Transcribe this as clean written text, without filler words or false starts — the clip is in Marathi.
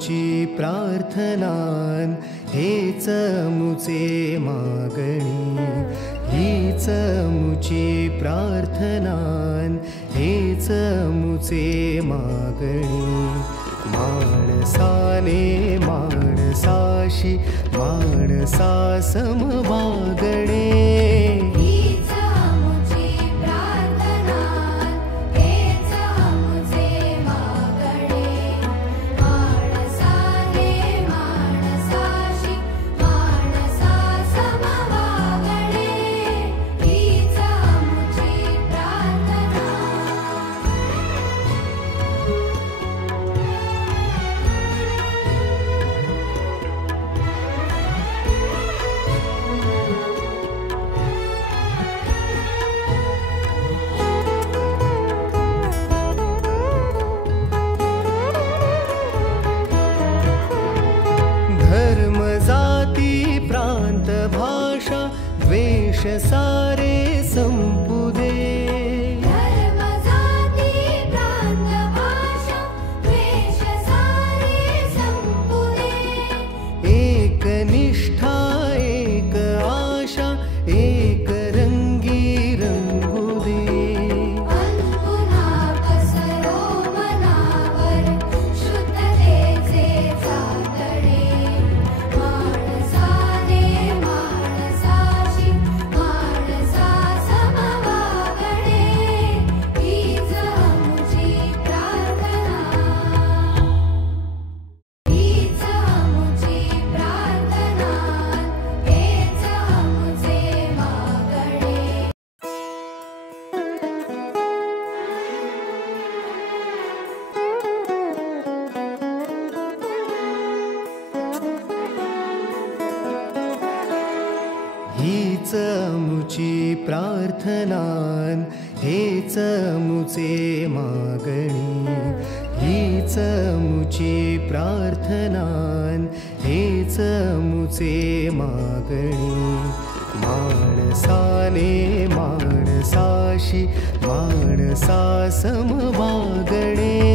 मुची प्रार्थनान हेच मुचे मागणी, हीच मुची प्रार्थनान हेच मुचे मागणी। माणसाने माणसाशी माणसा समवागणे, द्वेष सारे संपुदे, धर्म जाती प्रांत भाषा द्वेष सारे संपुदे। एक निष्ठा एक आशा एक रंगी रंगुदे, पुन्हा पसरो मनावर शुद्धतेचे चांदणे। माणसाने माणसाशी माणसा समवागणे, हीच मुची प्रार्थना, हीच मुची प्रार्थना, हेच मुचे मागणे। हीच मुची प्रार्थनान हेच मुचे मागणी, हीच मुची प्रार्थनान हेच मुचे मागणी। माणसाने माणसाशी माणसा समवागणे,